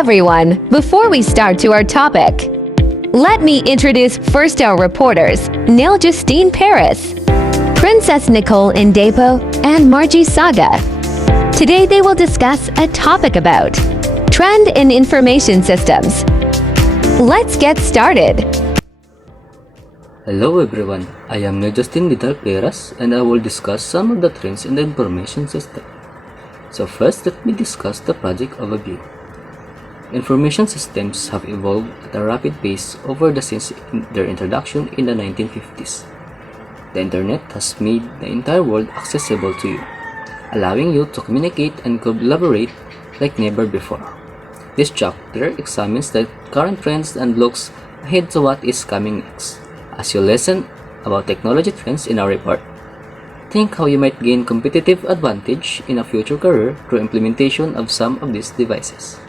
everyone. Before we start to our topic, let me introduce first our reporters, Neil Justine Paris, Princess Nicole Indepo, and Margie Saga. Today they will discuss a topic about trend in information systems. Let's get started. Hello everyone, I am Justin Vidal Peras and I will discuss some of the trends in the information system. So first, let me discuss the project overview. Information systems have evolved at a rapid pace since their introduction in the 1950s. The internet has made the entire world accessible to you, allowing you to communicate and collaborate like never before. This chapter examines the current trends and looks ahead to what is coming next. As you listen about technology trends in our report, think how you might gain competitive advantage in a future career through implementation of some of these devices.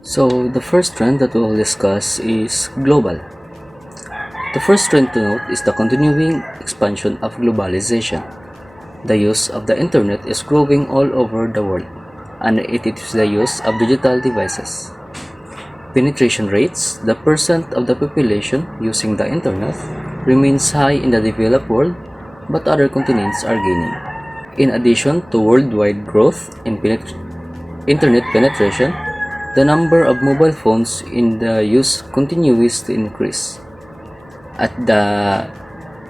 So the first trend that we will discuss is global. The first trend to note is the continuing expansion of globalization. The use of the internet is growing all over the world, and it is the use of digital devices. Penetration rates, the percent of the population using the internet, remains high in the developed world, but other continents are gaining. In addition to worldwide growth in internet penetration, the number of mobile phones in the use continues to increase. At the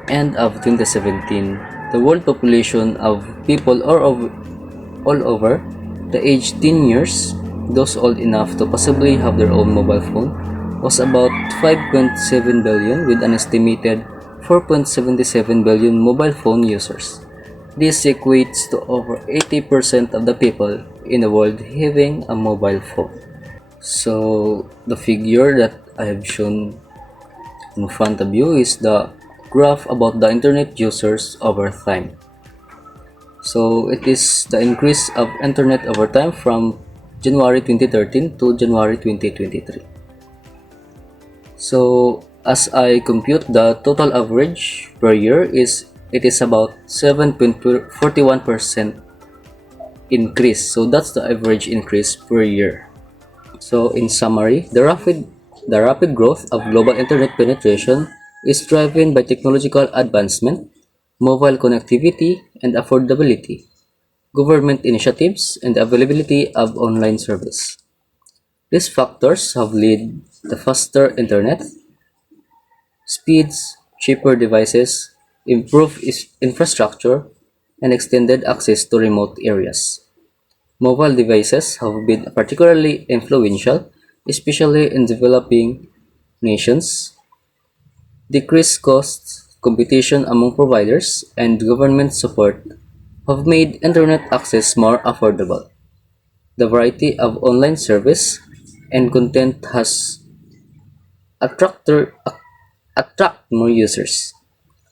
end of 2017, the world population of people all over the age 10 years, those old enough to possibly have their own mobile phone, was about 5.7 billion with an estimated 4.77 billion mobile phone users. This equates to over 80% of the people in the world having a mobile phone. So the figure that I have shown in front of you is the graph about the internet users over time. So it is the increase of internet over time from January 2013 to January 2023. So as I compute, the total average per year is about 7.41% increase. So that's the average increase per year. So in summary, the rapid growth of global internet penetration is driven by technological advancement, mobile connectivity and affordability, government initiatives, and the availability of online service. These factors have led to faster internet speeds, cheaper devices, improved infrastructure, and extended access to remote areas. Mobile devices have been particularly influential, especially in developing nations. Decreased costs, competition among providers, and government support have made internet access more affordable. The variety of online service and content has attract more users.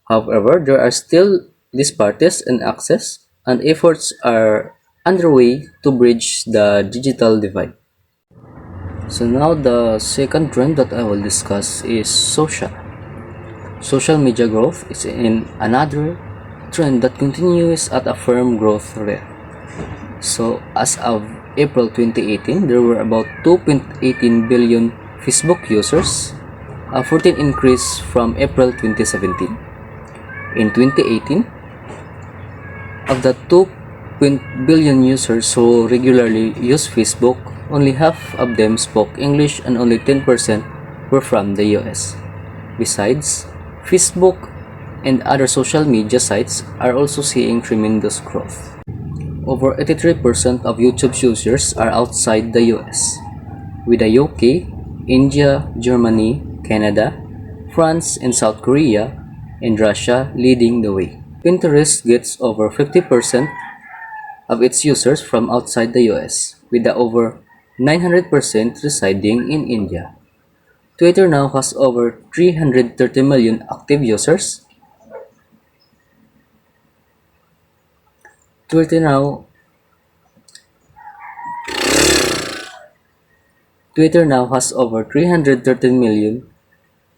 However, there are still disparities in access, and efforts are underway to bridge the digital divide. So now the second trend that I will discuss is social. Social media growth is in another trend that continues at a firm growth rate. So as of April 2018, there were about 2.18 billion Facebook users, a 14% increase from April 2017. In 2018, of the 2 billion users who regularly use Facebook, only half of them spoke English and only 10% were from the US. Besides, Facebook and other social media sites are also seeing tremendous growth. Over 83% of YouTube's users are outside the US, with the UK, India, Germany, Canada, France, and South Korea, and Russia leading the way. Pinterest gets over 50% of its users from outside the US, with the over 900% residing in India. Twitter now has over 330 million active users. Twitter now has over 330 million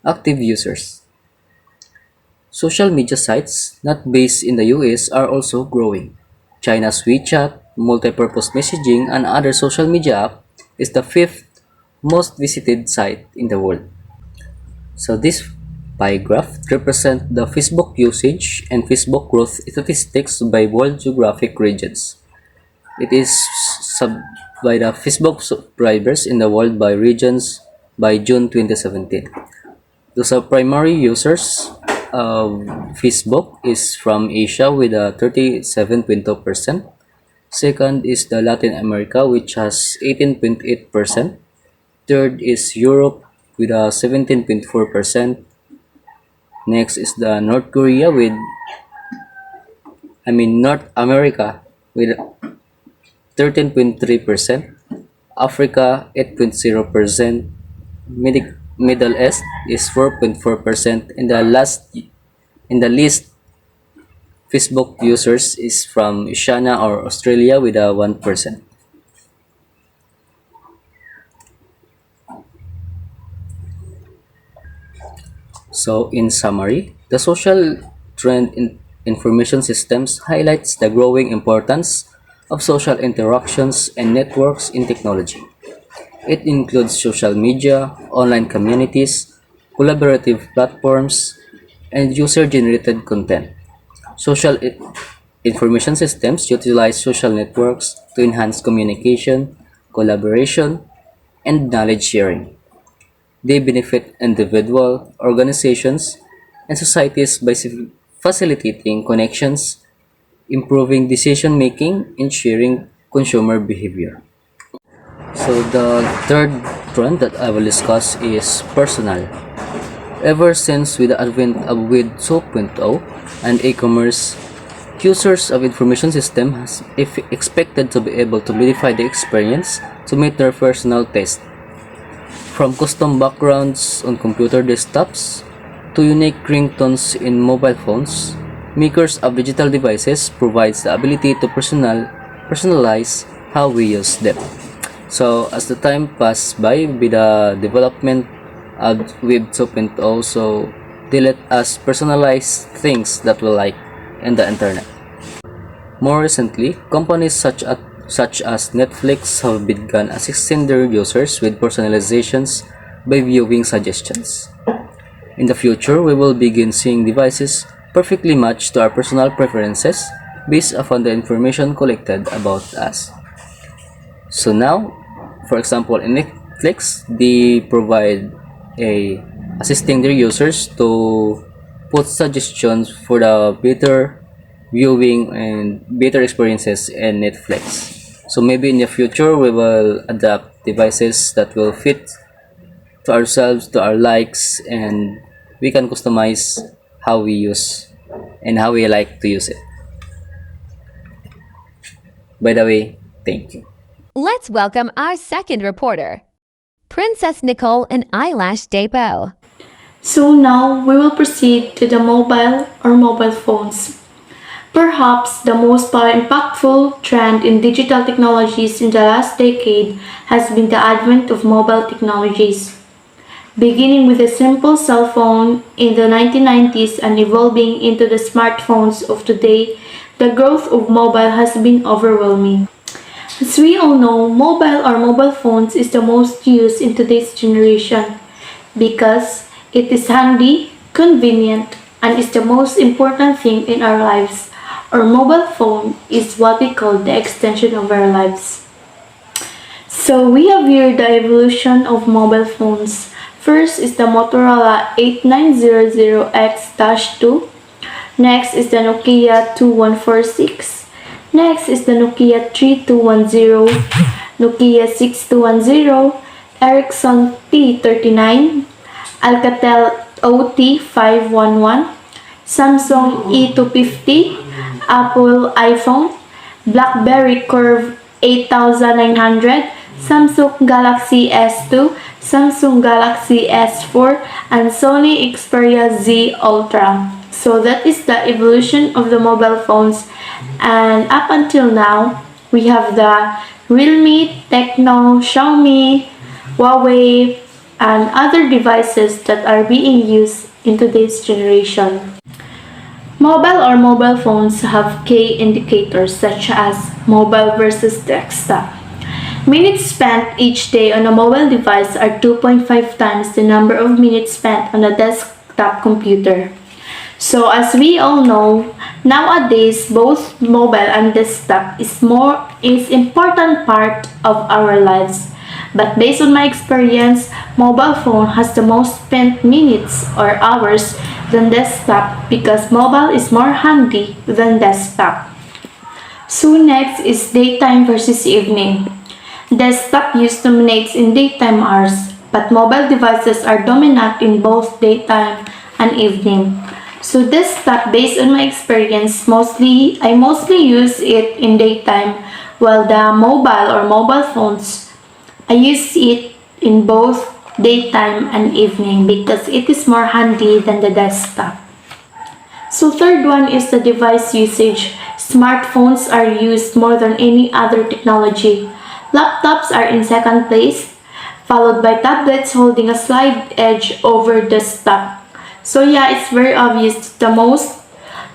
active users. Social media sites not based in the US are also growing. China's WeChat, multipurpose messaging, and other social media app is the fifth most visited site in the world. So this pie graph represents the Facebook usage and Facebook growth statistics by world geographic regions. It is sub by the Facebook subscribers in the world by regions by June 2017. Those are primary users of Facebook is from Asia with a 37.2%. Second is the Latin America, which has 18.8%. Third is Europe with a 17.4%. Next is the North Korea North America with 13.3%. Africa 8.0%. Middle East is 4.4%. And in the list Facebook users is from Oceania or Australia with a 1%. So in summary, the social trend in information systems highlights the growing importance of social interactions and networks in technology. It includes social media, online communities, collaborative platforms, and user-generated content. Information systems utilize social networks to enhance communication, collaboration, and knowledge sharing. They benefit individual, organizations, and societies by facilitating connections, improving decision making, and sharing consumer behavior. So the third trend that I will discuss is personal. Ever since with the advent of Web 2.0 and e-commerce, users of information system has expected to be able to modify the experience to meet their personal taste. From custom backgrounds on computer desktops to unique ringtones in mobile phones, makers of digital devices provides the ability to personalize how we use them. So as the time passed by with the development of Web 2.0, so they let us personalize things that we like in the internet. More recently, companies such as Netflix have begun assisting their users with personalizations by viewing suggestions. In the future, we will begin seeing devices perfectly matched to our personal preferences based upon the information collected about us. So now, for example, in Netflix, they provide assisting their users to put suggestions for the better viewing and better experiences in Netflix. So maybe in the future we will adapt devices that will fit to ourselves, to our likes, and we can customize how we use and how we like to use it. By the way, thank you. Let's welcome our second reporter, Princess Nicole and Eyelash Depot. So now we will proceed to the mobile phones. Perhaps the most impactful trend in digital technologies in the last decade has been the advent of mobile technologies. Beginning with a simple cell phone in the 1990s and evolving into the smartphones of today, the growth of mobile has been overwhelming. As we all know, mobile phones is the most used in today's generation because it is handy, convenient, and is the most important thing in our lives. Our mobile phone is what we call the extension of our lives. So we have here the evolution of mobile phones. First is the Motorola 8900X-2. Next is the Nokia 2146. Next is the Nokia 3210, Nokia 6210, Ericsson P39, Alcatel OT511, Samsung E250, Apple iPhone, BlackBerry Curve 8900, Samsung Galaxy S2, Samsung Galaxy S4, and Sony Xperia Z Ultra. So that is the evolution of the mobile phones, and up until now we have the Realme, Tecno, Xiaomi, Huawei, and other devices that are being used in today's generation. Mobile phones have key indicators such as mobile versus desktop. Minutes spent each day on a mobile device are 2.5 times the number of minutes spent on a desktop computer. So as we all know, nowadays both mobile and desktop is important part of our lives. But based on my experience, mobile phone has the most spent minutes or hours than desktop because mobile is more handy than desktop. So next is daytime versus evening. Desktop use dominates in daytime hours, but mobile devices are dominant in both daytime and evening. So desktop, based on my experience, I mostly use it in daytime, while the mobile phones, I use it in both daytime and evening because it is more handy than the desktop. So third one is the device usage. Smartphones are used more than any other technology. Laptops are in second place, followed by tablets holding a slight edge over desktop. So yeah, it's very obvious the most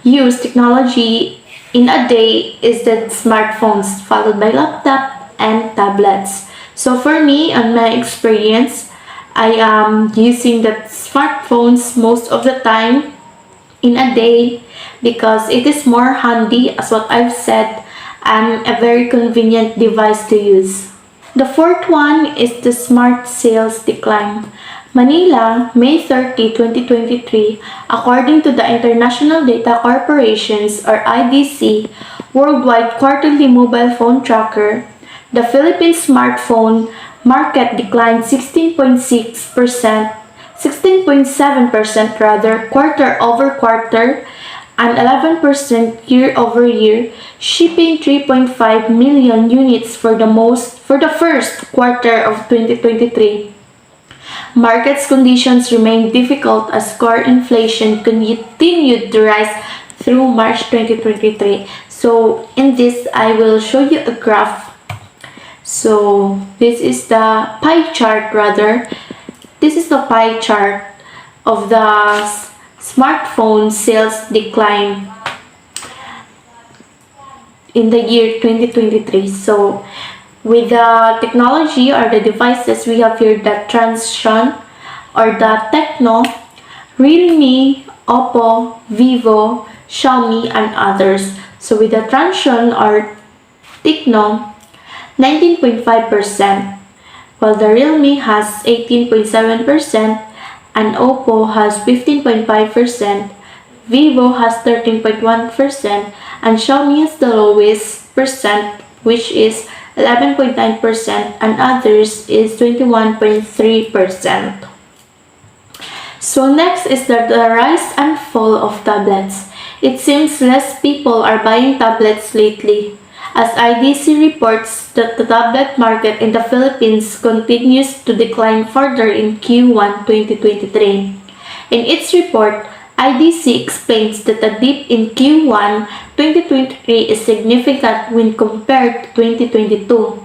used technology in a day is the smartphones, followed by laptop and tablets. So for me, on my experience, I am using the smartphones most of the time in a day because it is more handy, as what I've said, and a very convenient device to use. The fourth one is the smart sales decline. Manila, May 30, 2023, according to the International Data Corporation's or IDC Worldwide Quarterly Mobile Phone Tracker, the Philippine smartphone market declined 16.7% rather, quarter over quarter, and 11% year over year, shipping 3.5 million units for the first quarter of 2023. Market conditions remained difficult as core inflation continued to rise through March 2023. So in this, I will show you a graph. So this is the pie chart rather. This is the pie chart of the smartphone sales decline in the year 2023. So with the technology or the devices, we have here the Transsion or the Tecno, Realme, Oppo, Vivo, Xiaomi, and others. So with the Transsion or Tecno, 19.5%, while the Realme has 18.7%, and Oppo has 15.5%, Vivo has 13.1%, and Xiaomi has the lowest percent, which is 11.9%, and others is 21.3%. So next is the rise and fall of tablets. It seems less people are buying tablets lately, as IDC reports that the tablet market in the Philippines continues to decline further in Q1 2023. In its report, IDC explains that the dip in Q1 2023 is significant when compared to 2022.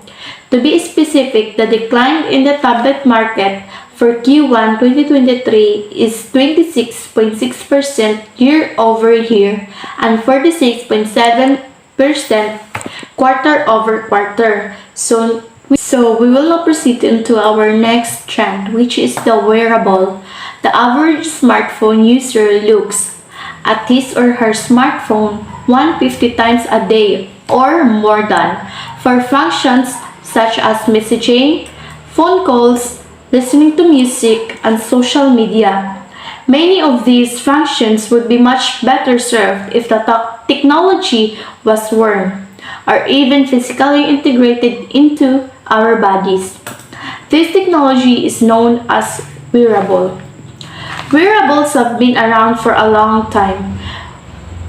To be specific, the decline in the tablet market for Q1 2023 is 26.6% year over year and 46.7% quarter over quarter. So we will now proceed into our next trend, which is the wearable. The average smartphone user looks at his or her smartphone 150 times a day or more than for functions such as messaging, phone calls, listening to music, and social media. Many of these functions would be much better served if the technology was worn or even physically integrated into our bodies. This technology is known as wearable. Wearables have been around for a long time,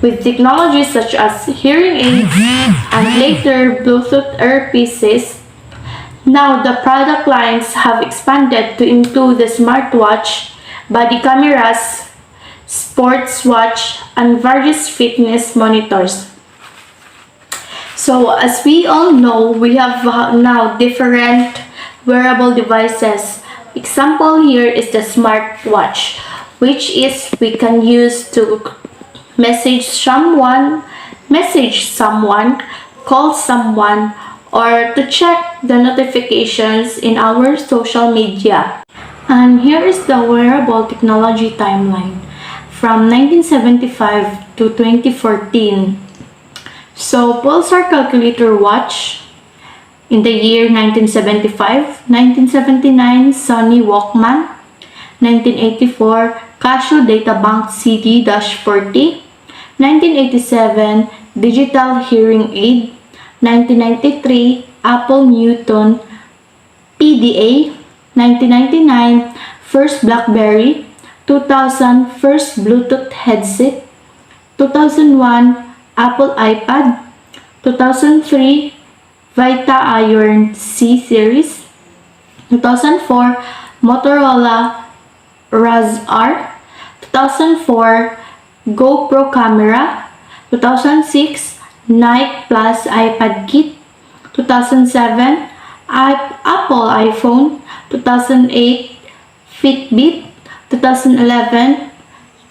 with technologies such as hearing aids and later Bluetooth earpieces. Now the product lines have expanded to include the smartwatch, body cameras, sports watch, and various fitness monitors. So as we all know, we have now different wearable devices. Example here is the smartwatch, which is we can use to message someone, call someone, or to check the notifications in our social media. And here is the wearable technology timeline from 1975 to 2014. So, pulsar calculator watch in the year 1975, 1979 Sony Walkman, 1984 Casio Databank CD-40, 1987 Digital Hearing Aid, 1993 Apple Newton PDA, 1999 first BlackBerry, 2000 first Bluetooth headset, 2001 Apple iPad, 2003 Vita Iron C series, 2004 Motorola Razr, 2004 GoPro camera, 2006 Nike Plus iPad kit, 2007 Apple iPhone, 2008 Fitbit, 2011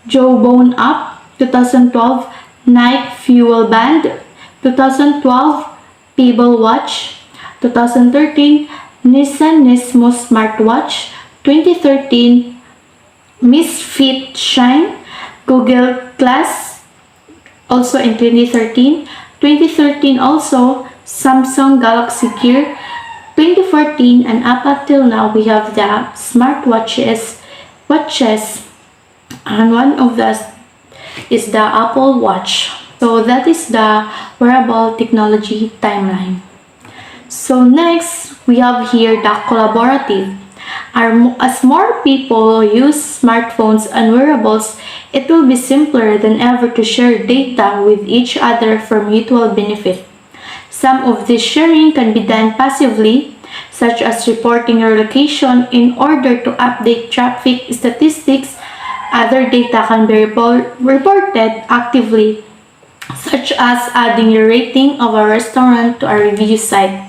Jawbone app, 2012 Nike Fuel Band, 2012 Pebble Watch, 2013 Nissan Nismo Smartwatch, 2013 Misfit Shine, Google Glass, also in 2013, 2013 also Samsung Galaxy Gear, 2014, and up until now we have the smartwatches, and one of those is the Apple Watch. So that is the wearable technology timeline. So next, we have here the collaborative. As more people use smartphones and wearables, it will be simpler than ever to share data with each other for mutual benefit. Some of this sharing can be done passively, such as reporting your location in order to update traffic statistics. Other data can be reported actively, such as adding your rating of a restaurant to a review site.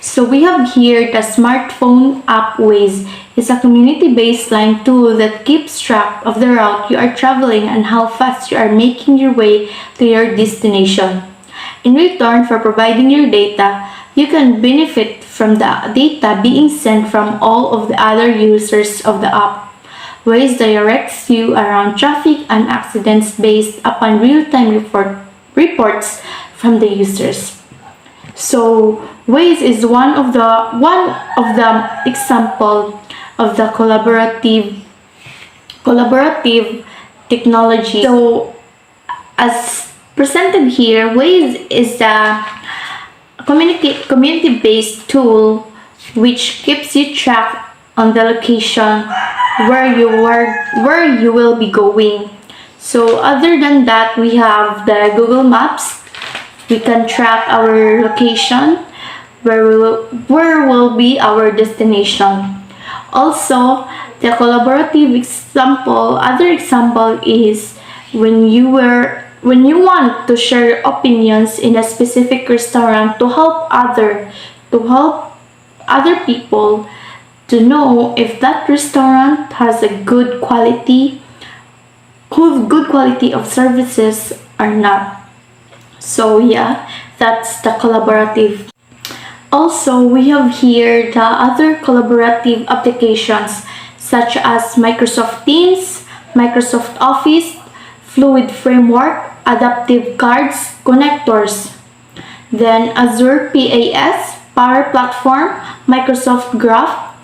So we have here the smartphone app Waze. It's a community-based line tool that keeps track of the route you are traveling and how fast you are making your way to your destination. In return for providing your data, you can benefit from the data being sent from all of the other users of the app. Waze directs you around traffic and accidents based upon real-time reports from the users. So Waze is one of the example of the collaborative technology. So as presented here, Waze is the community-based tool which keeps you track on the location where you will be going. So other than that, we have the Google Maps. We can track our location, where will be our destination. Also, the collaborative other example is when you want to share opinions in a specific restaurant to help other people to know if that restaurant has a good quality of services or not. So yeah, that's the collaborative. Also, we have here the other collaborative applications such as Microsoft Teams, Microsoft Office, Fluid Framework, Adaptive Cards, Connectors. Then Azure PaaS, Power Platform, Microsoft Graph,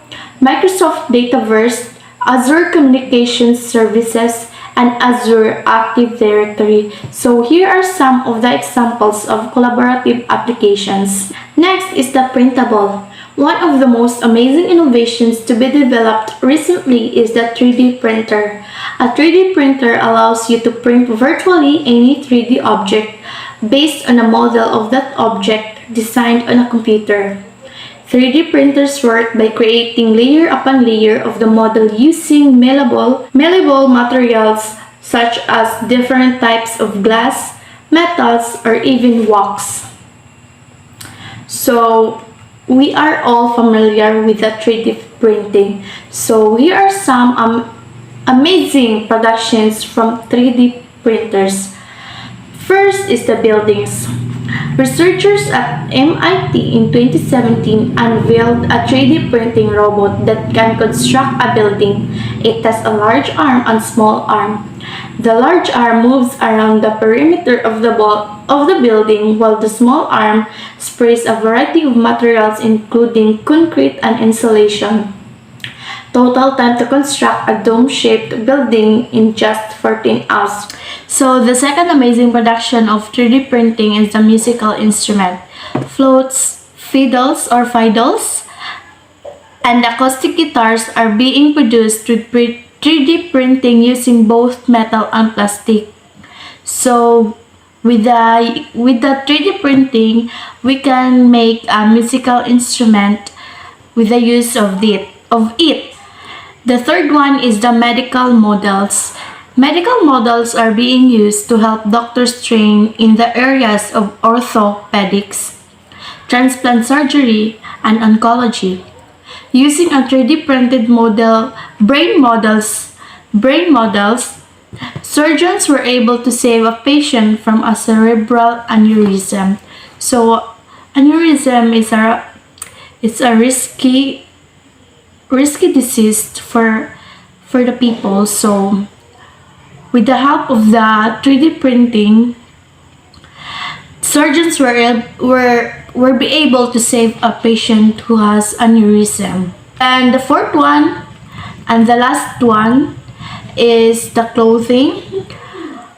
Microsoft Dataverse, Azure Communications Services, and Azure Active Directory. So here are some of the examples of collaborative applications. Next is the printable. One of the most amazing innovations to be developed recently is the 3D printer. A 3D printer allows you to print virtually any 3D object based on a model of that object designed on a computer. 3D printers work by creating layer upon layer of the model using malleable materials such as different types of glass, metals, or even wax. So we are all familiar with the 3D printing. So here are some amazing productions from 3D printers. First is the buildings. Researchers at MIT in 2017 unveiled a 3D printing robot that can construct a building. It has a large arm and small arm. The large arm moves around the perimeter of the building while the small arm sprays a variety of materials including concrete and insulation. Total time to construct a dome-shaped building in just 14 hours. So the second amazing production of 3D printing is the musical instrument. Flutes, fiddles, and acoustic guitars are being produced with 3D printing using both metal and plastic. So with the 3D printing, we can make a musical instrument with the use of it. The third one is the medical models. Medical models are being used to help doctors train in the areas of orthopedics, transplant surgery, and oncology. Using a 3D printed brain models, surgeons were able to save a patient from a cerebral aneurysm. So, aneurysm is a risky disease for the people. So with the help of the 3D printing, surgeons were be able to save a patient who has aneurysm. And the fourth one and the last one is the clothing.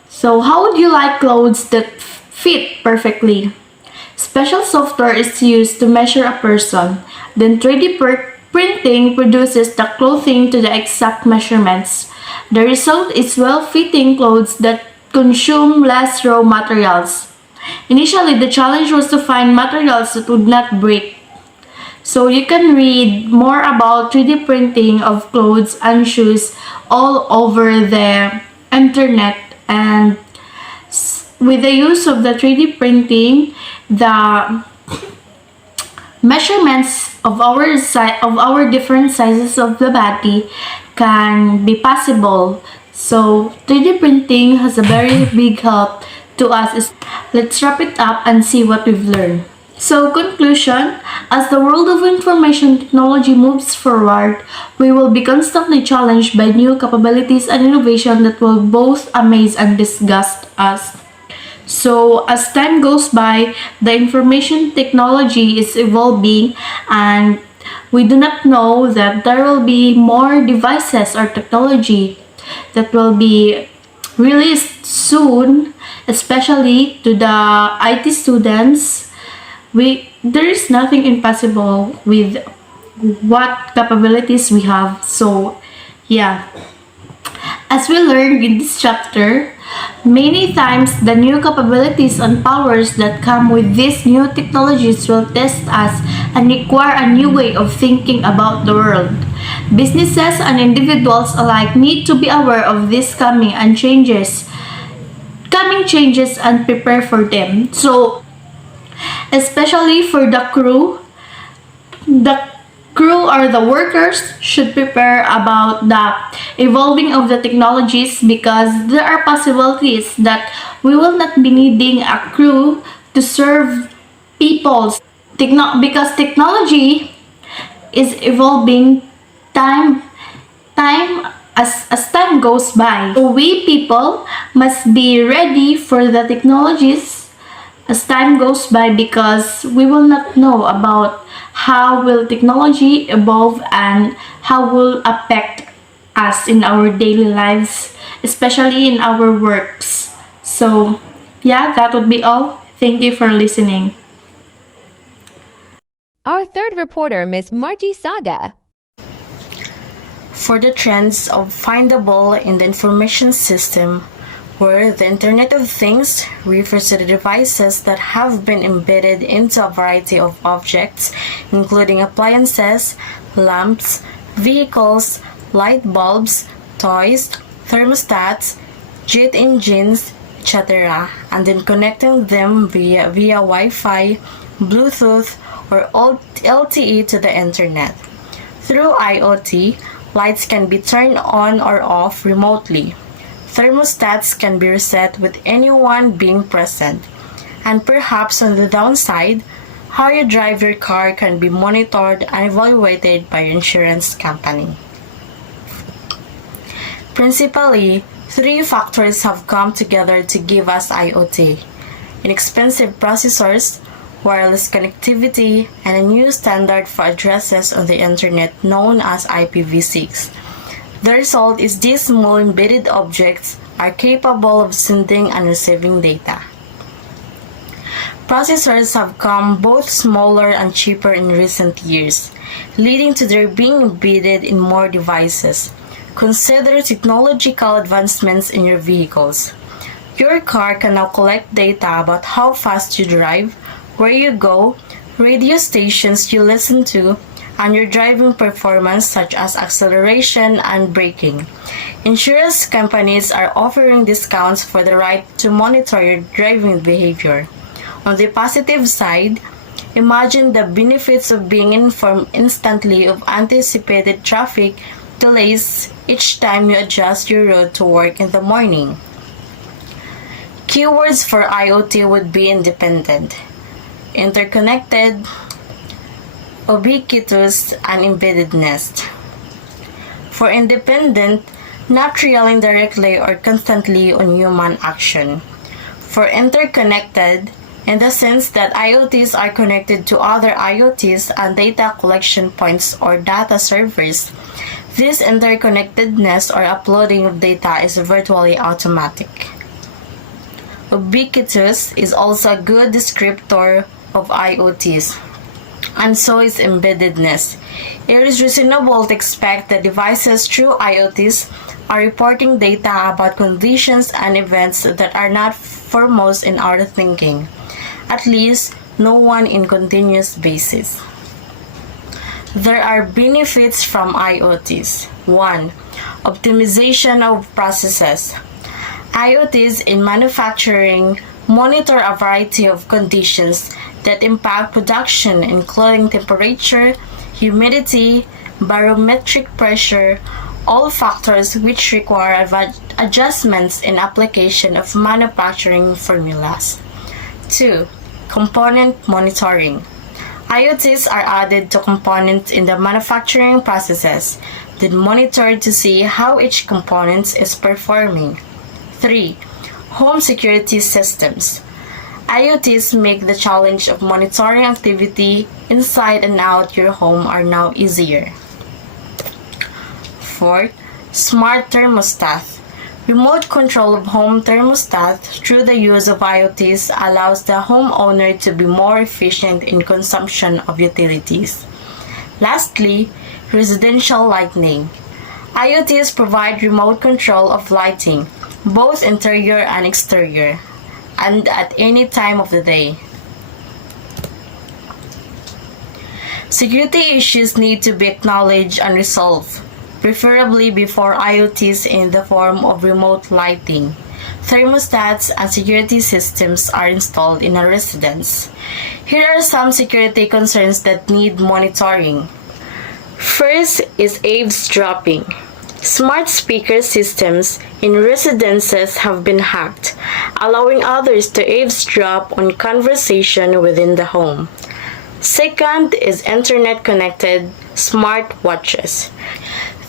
So how would you like clothes that fit perfectly? Special software is used to measure a person. Then 3D printing produces the clothing to the exact measurements. The result is well-fitting clothes that consume less raw materials. Initially, the challenge was to find materials that would not break. So you can read more about 3D printing of clothes and shoes all over the internet. And with the use of the 3D printing, the measurements of our different sizes of the body can be possible. So 3D printing has a very big help to us. Let's wrap it up and see what we've learned. So conclusion, as the world of information technology moves forward, we will be constantly challenged by new capabilities and innovation that will both amaze and disgust us. So as time goes by, the information technology is evolving, and we do not know that there will be more devices or technology that will be released soon, especially to the IT students. There is nothing impossible with what capabilities we have. So yeah, as we learned in this chapter, many times the new capabilities and powers that come with these new technologies will test us and require a new way of thinking about the world. Businesses and individuals alike need to be aware of these coming changes and prepare for them. So especially for the crew or the workers should prepare about the evolving of the technologies, because there are possibilities that we will not be needing a crew to serve people, because technology is evolving as time goes by. So we people must be ready for the technologies as time goes by, because we will not know about how will technology evolve and how will affect us in our daily lives, especially in our works. So yeah, that would be all. Thank you for listening. Our third reporter, Miss Margie Saga. For the trends of findable in the information system, where the Internet of Things refers to the devices that have been embedded into a variety of objects, including appliances, lamps, vehicles, light bulbs, toys, thermostats, jet engines, etc., and then connecting them via Wi-Fi, Bluetooth, or LTE to the Internet. Through IoT, lights can be turned on or off remotely. Thermostats can be reset with anyone being present. And perhaps on the downside, how you drive your car can be monitored and evaluated by your insurance company. Principally, three factors have come together to give us IoT: inexpensive processors, wireless connectivity, and a new standard for addresses on the internet known as IPv6. The result is these small embedded objects are capable of sending and receiving data. Processors have come both smaller and cheaper in recent years, leading to their being embedded in more devices. Consider technological advancements in your vehicles. Your car can now collect data about how fast you drive, where you go, radio stations you listen to, and your driving performance such as acceleration and braking. Insurance companies are offering discounts for the right to monitor your driving behavior. On the positive side, imagine the benefits of being informed instantly of anticipated traffic delays each time you adjust your route to work in the morning. Keywords for IoT would be independent, interconnected, ubiquitous, and embeddedness. For independent, not relying directly or constantly on human action. For interconnected, in the sense that IoTs are connected to other IoTs and data collection points or data servers. This interconnectedness or uploading of data is virtually automatic. Ubiquitous is also a good descriptor of IoTs, and so is embeddedness. It is reasonable to expect that devices through IoTs are reporting data about conditions and events that are not foremost in our thinking, at least no one in continuous basis. There are benefits from IoTs. 1. Optimization of processes. IoTs in manufacturing monitor a variety of conditions that impact production, including temperature, humidity, barometric pressure, all factors which require adjustments in application of manufacturing formulas. 2. Component monitoring. IoTs are added to components in the manufacturing processes, then monitored to see how each component is performing. 3. Home security systems. IoTs make the challenge of monitoring activity inside and out your home are now easier. 4. Smart thermostat. Remote control of home thermostat through the use of IoTs allows the homeowner to be more efficient in consumption of utilities. Lastly, residential lighting. IoTs provide remote control of lighting, both interior and exterior, and at any time of the day. Security issues need to be acknowledged and resolved, preferably before IoTs in the form of remote lighting, thermostats, and security systems are installed in a residence. Here are some security concerns that need monitoring. First is eavesdropping. Smart speaker systems in residences have been hacked, allowing others to eavesdrop on conversation within the home. Second is internet-connected smartwatches.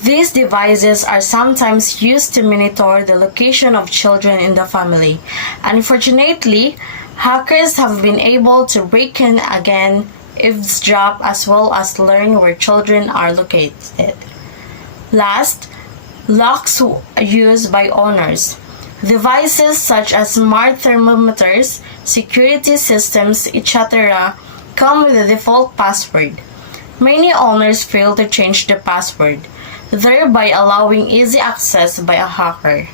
These devices are sometimes used to monitor the location of children in the family. Unfortunately, hackers have been able to break in again, eavesdrop, as well as learn where children are located. Last, locks used by owners. Devices such as smart thermometers, security systems, etc. come with a default password. Many owners fail to change the password, thereby allowing easy access by a hacker.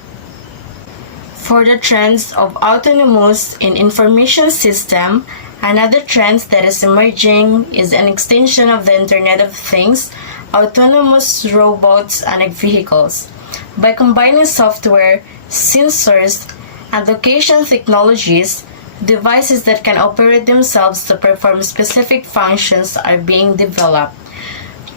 For the trends of autonomous in information system, another trend that is emerging is an extension of the Internet of Things, autonomous robots and vehicles. By combining software, sensors, and location technologies, devices that can operate themselves to perform specific functions are being developed.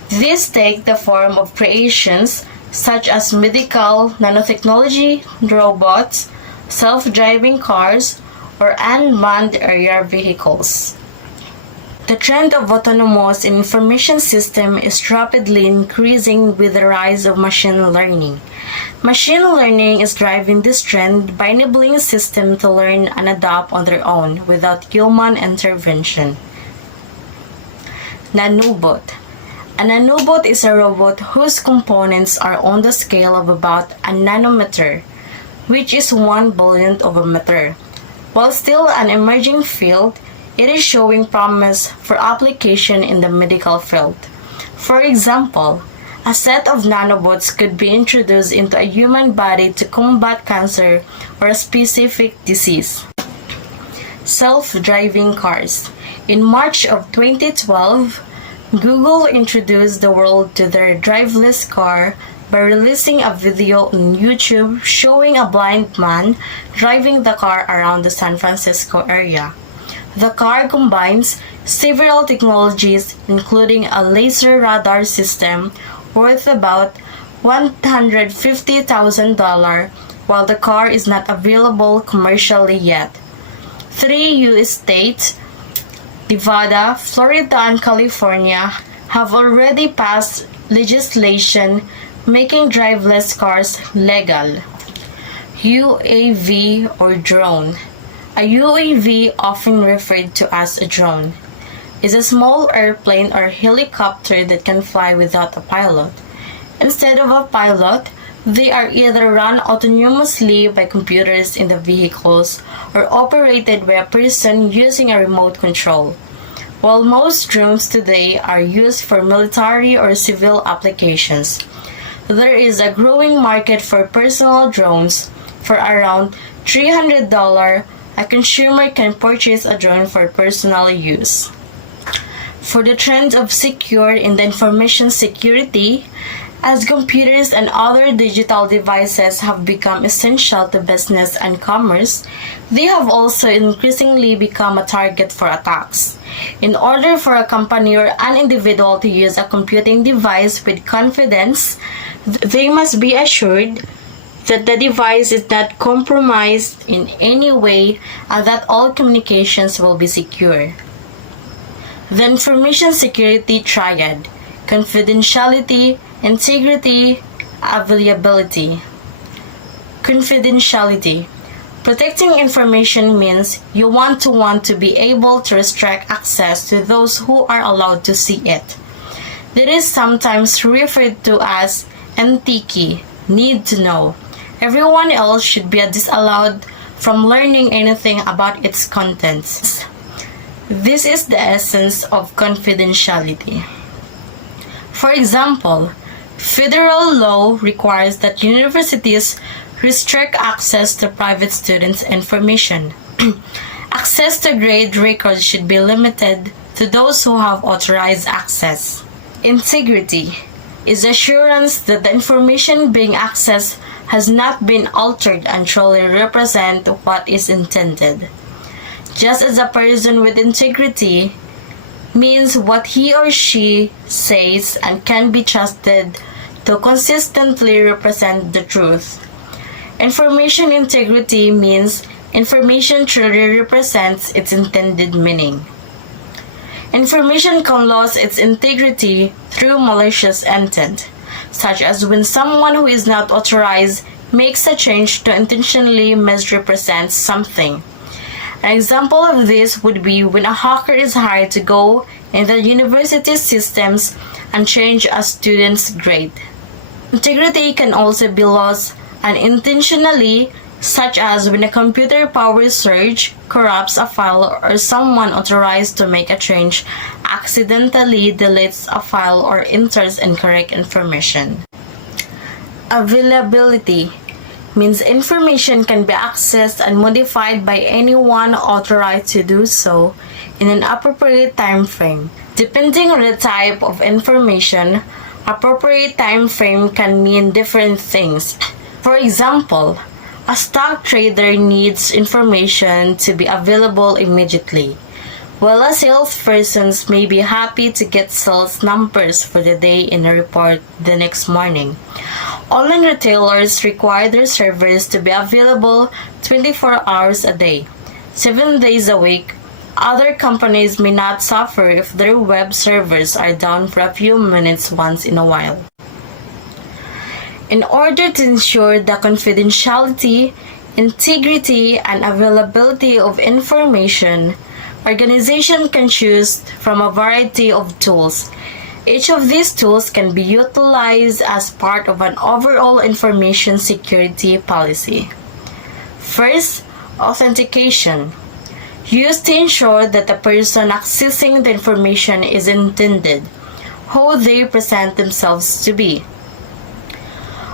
These take the form of creations such as medical nanotechnology, robots, self-driving cars, or unmanned aerial vehicles. The trend of autonomous information system is rapidly increasing with the rise of machine learning. Machine learning is driving this trend by enabling systems to learn and adapt on their own without human intervention. Nanobot. A nanobot is a robot whose components are on the scale of about a nanometer, which is 1/1,000,000th of a meter. While still an emerging field, it is showing promise for application in the medical field. For example, a set of nanobots could be introduced into a human body to combat cancer or a specific disease. Self-driving cars. In March of 2012, Google introduced the world to their driverless car by releasing a video on YouTube showing a blind man driving the car around the San Francisco area. The car combines several technologies, including a laser radar system worth about $150,000, while the car is not available commercially yet. 3 U.S. states, Nevada, Florida, and California, have already passed legislation making driverless cars legal. UAV or drone. A UAV, often referred to as a drone, is a small airplane or helicopter that can fly without a pilot. Instead of a pilot, they are either run autonomously by computers in the vehicles or operated by a person using a remote control. While most drones today are used for military or civil applications, there is a growing market for personal drones. For around $300, a consumer can purchase a drone for personal use. For the trend of secure in the information security, as computers and other digital devices have become essential to business and commerce, they have also increasingly become a target for attacks. In order for a company or an individual to use a computing device with confidence, they must be assured that the device is not compromised in any way and that all communications will be secure. The information security triad: confidentiality, integrity, availability. Confidentiality. Protecting information means you want to be able to restrict access to those who are allowed to see it. This is sometimes referred to as NTK, need to know. Everyone else should be disallowed from learning anything about its contents. This is the essence of confidentiality. For example, federal law requires that universities restrict access to private students' information. Access to grade records should be limited to those who have authorized access. Integrity is assurance that the information being accessed has not been altered and truly represent what is intended. Just as a person with integrity means what he or she says and can be trusted to consistently represent the truth. Information integrity means information truly represents its intended meaning. Information can lose its integrity through malicious intent, such as when someone who is not authorized makes a change to intentionally misrepresent something. An example of this would be when a hacker is hired to go in the university systems and change a student's grade. Integrity can also be lost unintentionally, such as when a computer power surge corrupts a file or someone authorized to make a change accidentally deletes a file or enters incorrect information. Availability means information can be accessed and modified by anyone authorized to do so in an appropriate time frame. Depending on the type of information, appropriate time frame can mean different things. For example, a stock trader needs information to be available immediately, while a salesperson may be happy to get sales numbers for the day in a report the next morning. Online retailers require their servers to be available 24 hours a day. 7 days a week, other companies may not suffer if their web servers are down for a few minutes once in a while. In order to ensure the confidentiality, integrity, and availability of information, organizations can choose from a variety of tools. Each of these tools can be utilized as part of an overall information security policy. First, authentication. Used to ensure that the person accessing the information is intended, who they present themselves to be.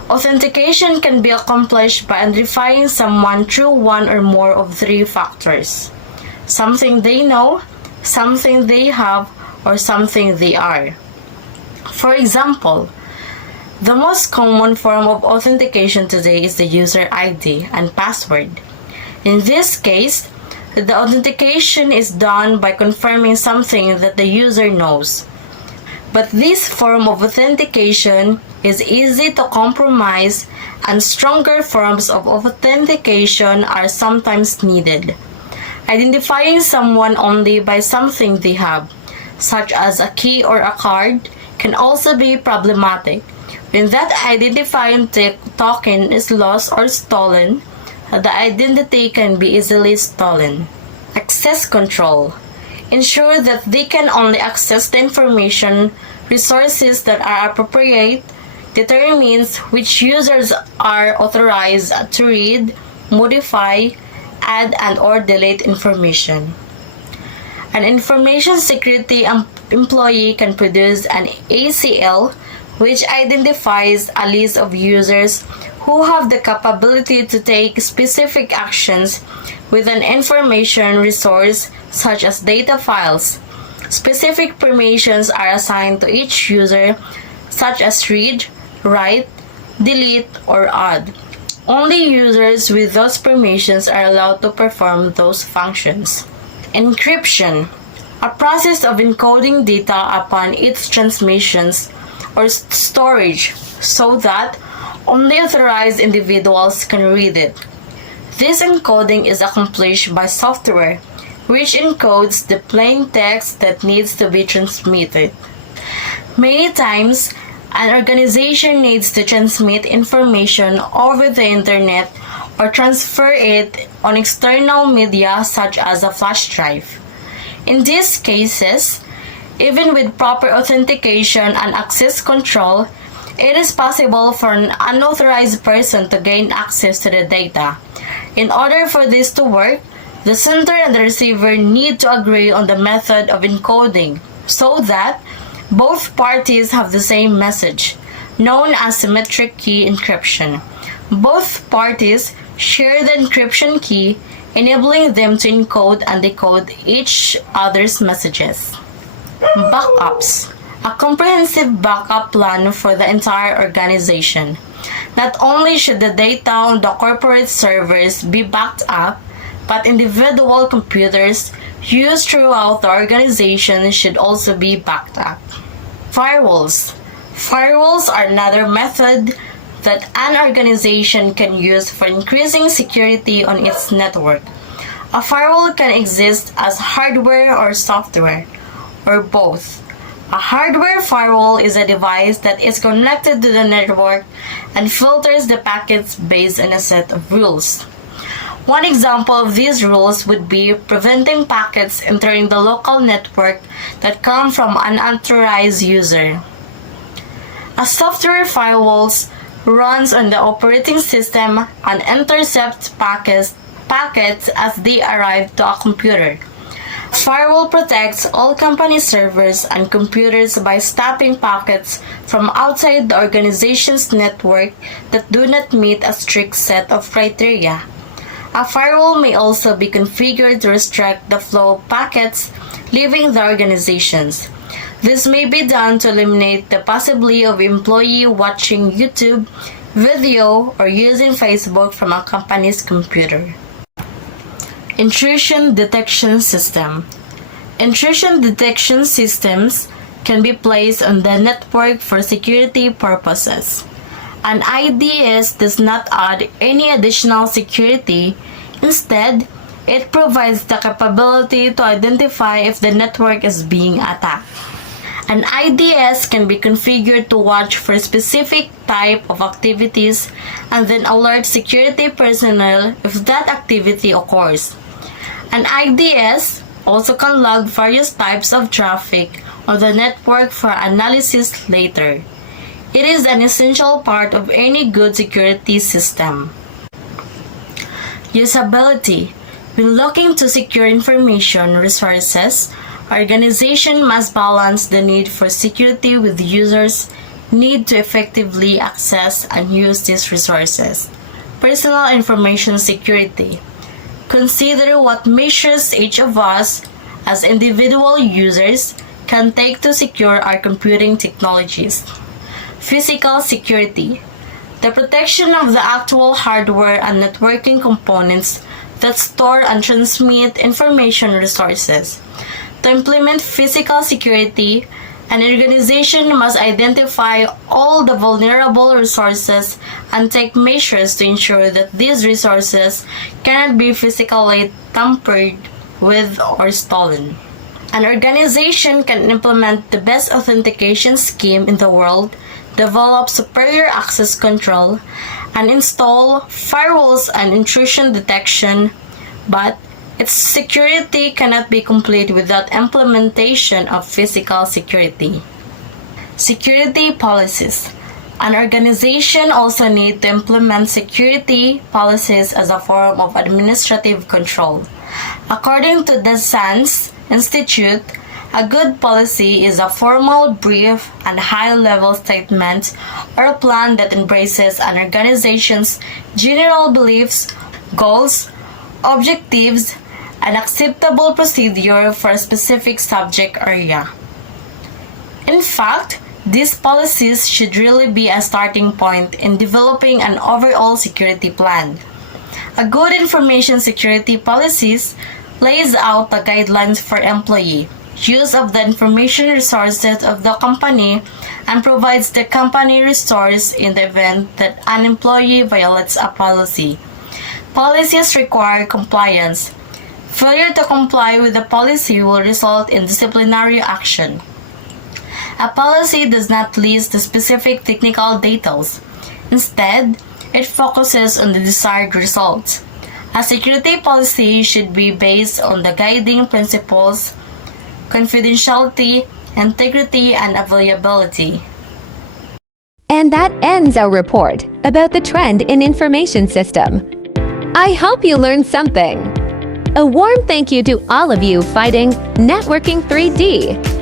Authentication can be accomplished by identifying someone through one or more of three factors: something they know, something they have, or something they are. For example, the most common form of authentication today is the user ID and password. In this case, the authentication is done by confirming something that the user knows. But this form of authentication is easy to compromise, and stronger forms of authentication are sometimes needed. Identifying someone only by something they have, such as a key or a card, can also be problematic. When that identifying token is lost or stolen, the identity can be easily stolen. Access control. Ensure that they can only access the information resources that are appropriate, determines which users are authorized to read, modify, add, and or delete information. An information security employee can produce an ACL, which identifies a list of users who have the capability to take specific actions with an information resource such as data files. Specific permissions are assigned to each user, such as read, write, delete, or add. Only users with those permissions are allowed to perform those functions. Encryption, a process of encoding data upon its transmissions or storage so that only authorized individuals can read it. This encoding is accomplished by software, which encodes the plain text that needs to be transmitted. Many times, an organization needs to transmit information over the internet or transfer it on external media such as a flash drive. In these cases, even with proper authentication and access control, it is possible for an unauthorized person to gain access to the data. In order for this to work, the sender and the receiver need to agree on the method of encoding so that both parties have the same message, known as symmetric key encryption. Both parties share the encryption key, enabling them to encode and decode each other's messages. Backups, a comprehensive backup plan for the entire organization. Not only should the data on the corporate servers be backed up, but individual computers used throughout the organization should also be backed up. Firewalls. Firewalls are another method that an organization can use for increasing security on its network. A firewall can exist as hardware or software, or both. A hardware firewall is a device that is connected to the network and filters the packets based on a set of rules. One example of these rules would be preventing packets entering the local network that come from an unauthorized user. A software firewall runs on the operating system and intercepts packets as they arrive to a computer. Firewall protects all company servers and computers by stopping packets from outside the organization's network that do not meet a strict set of criteria. A firewall may also be configured to restrict the flow of packets leaving the organizations. This may be done to eliminate the possibility of employee watching YouTube video or using Facebook from a company's computer. Intrusion detection system. Intrusion detection systems can be placed on the network for security purposes. An IDS does not add any additional security. Instead, It provides the capability to identify if the network is being attacked. An IDS can be configured to watch for specific type of activities and then alert security personnel if that activity occurs. An IDS also can log various types of traffic on the network for analysis later. It is an essential part of any good security system. Usability. When looking to secure information resources, organization must balance the need for security with users' need to effectively access and use these resources. Personal information security. Consider what measures each of us, as individual users, can take to secure our computing technologies. Physical security. The protection of the actual hardware and networking components that store and transmit information resources. To implement physical security, an organization must identify all the vulnerable resources and take measures to ensure that these resources cannot be physically tampered with or stolen. An organization can implement the best authentication scheme in the world, develop superior access control, and install firewalls and intrusion detection, but its security cannot be complete without implementation of physical security. Security policies. An organization also needs to implement security policies as a form of administrative control. According to the SANS Institute, a good policy is a formal, brief, and high-level statement or a plan that embraces an organization's general beliefs, goals, objectives, and acceptable procedure for a specific subject area. In fact, these policies should really be a starting point in developing an overall security plan. A good information security policies lays out the guidelines for employee use of the information resources of the company and provides the company resource in the event that an employee violates a policy. Policies require compliance. Failure to comply with the policy will result in disciplinary action. A policy does not list the specific technical details. Instead, it focuses on the desired results. A security policy should be based on the guiding principles, confidentiality, integrity, and availability. And that ends our report about the trend in information system. I hope you learned something. A warm thank you to all of you fighting Networking 3D.